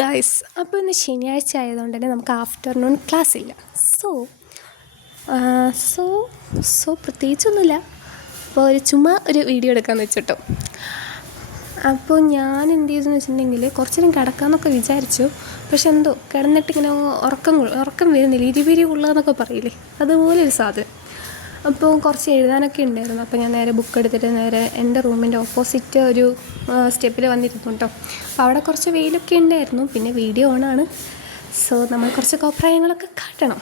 Guys, അപ്പോൾ ഇന്ന് ശനിയാഴ്ച ആയതുകൊണ്ട് തന്നെ നമുക്ക് ആഫ്റ്റർനൂൺ ക്ലാസ് ഇല്ല. സോ സോ സോ പ്രത്യേകിച്ചൊന്നുമില്ല. അപ്പോൾ ചുമ്മാ ഒരു വീഡിയോ എടുക്കാമെന്ന് വെച്ചിട്ടോ. അപ്പോൾ ഞാൻ എന്ത് ചെയ്തെന്ന് വെച്ചിട്ടുണ്ടെങ്കിൽ കുറച്ച് നേരം കിടക്കാമെന്നൊക്കെ വിചാരിച്ചു. പക്ഷെ എന്തോ കിടന്നിട്ടിങ്ങനെ ഉറക്കം വരുന്നില്ല. ഇരുപിരി കൊള്ളുകയെന്നൊക്കെ പറയില്ലേ, അതുപോലെ ഒരു സാധനം. അപ്പോൾ കുറച്ച് എഴുതാനൊക്കെ ഉണ്ടായിരുന്നു. അപ്പോൾ ഞാൻ നേരെ ബുക്ക് എടുത്തിട്ട് നേരെ എൻ്റെ റൂമിൻ്റെ ഓപ്പോസിറ്റ് ഒരു സ്റ്റെപ്പിൽ വന്നിരുന്നു കേട്ടോ. അപ്പോൾ അവിടെ കുറച്ച് വെയിലൊക്കെ ഉണ്ടായിരുന്നു. പിന്നെ വീഡിയോ ഓണാണ്. സോ നമ്മൾ കുറച്ച് കോപ്രായങ്ങളൊക്കെ കാട്ടണം.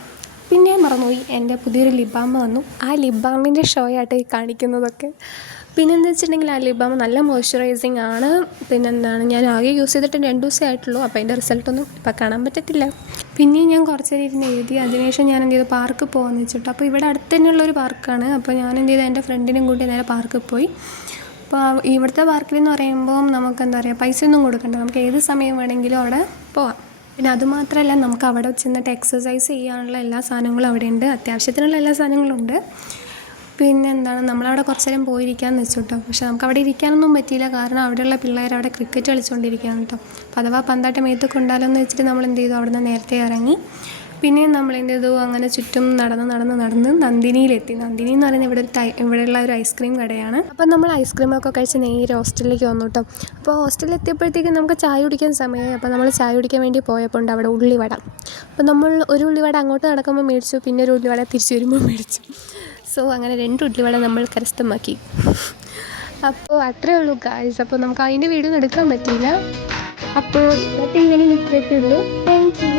പിന്നെ മറന്നുപോയി, എൻ്റെ പുതിയൊരു ലിപ് ബാം വന്നു. ആ ലിപ് ബാമിൻ്റെ ഷോ ആയിട്ട് കാണിക്കുന്നതൊക്കെ. പിന്നെ എന്താ വെച്ചിട്ടുണ്ടെങ്കിൽ ആ ലിപ് ബാം നല്ല മോയ്സ്ചറൈസിങ് ആണ്. പിന്നെന്താണ്, ഞാൻ ആകെ യൂസ് ചെയ്തിട്ട് 2 ദിവസമേ ആയിട്ടുള്ളൂ. അപ്പോൾ അതിൻ്റെ റിസൾട്ടൊന്നും ഇപ്പോൾ കാണാൻ പറ്റത്തില്ല. പിന്നെ ഞാൻ കുറച്ച് നേരം ഇരുന്ന് എഴുതി. അതിനുശേഷം ഞാൻ എന്ത് ചെയ്തു, പാർക്കിൽ പോകാമെന്ന് വെച്ചിട്ട്. അപ്പോൾ ഇവിടെ അടുത്ത് തന്നെയുള്ളൊരു പാർക്കാണ്. അപ്പോൾ ഞാൻ എന്ത് ചെയ്തു, എൻ്റെ ഫ്രണ്ടിനും കൂട്ടി നേരെ പാർക്കിൽ പോയി. അപ്പോൾ ഇവിടുത്തെ പാർക്കിലെന്ന് പറയുമ്പോൾ നമുക്ക് എന്താ പറയുക, പൈസ ഒന്നും കൊടുക്കണ്ട. നമുക്ക് ഏത് സമയം വേണമെങ്കിലും അവിടെ പോവാം. പിന്നെ അതുമാത്രമല്ല, നമുക്ക് അവിടെ ചെന്നിട്ട് എക്സസൈസ് ചെയ്യാനുള്ള എല്ലാ സാധനങ്ങളും അവിടെ ഉണ്ട്. അത്യാവശ്യത്തിനുള്ള എല്ലാ സാധനങ്ങളും ഉണ്ട്. പിന്നെ എന്താണ്, നമ്മളവിടെ കുറച്ച് നേരം പോയിരിക്കാമെന്ന് വെച്ചു കേട്ടോ. പക്ഷെ നമുക്ക് അവിടെ ഇരിക്കാനൊന്നും പറ്റിയില്ല. കാരണം അവിടെയുള്ള പിള്ളേർ അവിടെ ക്രിക്കറ്റ് കളിച്ചുകൊണ്ടിരിക്കുകയാണ് കേട്ടോ. അപ്പോൾ അഥവാ പന്താട്ടം മേത്ത് കൊണ്ടാലോന്ന് വെച്ചിട്ട് നമ്മൾ എന്ത് ചെയ്തു, അവിടെ നിന്ന് നേരത്തെ ഇറങ്ങി. പിന്നെ നമ്മൾ എന്ത് ചെയ്തു, അങ്ങനെ ചുറ്റും നടന്ന് നന്ദിനിയിലെത്തി. നന്ദിനി എന്ന് പറയുന്നത് ഇവിടെയുള്ള ഒരു ഐസ്ക്രീം കടയാണ്. അപ്പം നമ്മൾ ഐസ്ക്രീമൊക്കെ കഴിച്ച് നേരെ ഹോസ്റ്റലിലേക്ക് വന്നു കേട്ടോ. അപ്പോൾ ഹോസ്റ്റലിൽ എത്തിയപ്പോഴത്തേക്കും നമുക്ക് ചായ കുടിക്കാൻ സമയമായി. അപ്പോൾ നമ്മൾ ചായ കുടിക്കാൻ വേണ്ടി പോയപ്പോൾ ഉണ്ട് അവിടെ ഉള്ളിവട. അപ്പോൾ നമ്മൾ ഒരു ഉള്ളിവട അങ്ങോട്ട് നടക്കുമ്പോൾ മേടിച്ചു, പിന്നെ ഒരു ഉള്ളിവട തിരിച്ചു വരുമ്പോൾ മേടിച്ചു. സോ അങ്ങനെ 2 ഉള്ളിവട നമ്മൾ കരസ്ഥമാക്കി. അപ്പോൾ അത്രേ ഉള്ളൂ ഗായ്സ്. അപ്പോൾ നമുക്ക് അതിൻ്റെ വീഡിയോ ഒന്നും എടുക്കാൻ പറ്റിയില്ല. അപ്പോൾ ഇന്നത്തെ ഇങ്ങനെ ഇത്രയൊക്കെ ഉള്ളൂ. Thank you.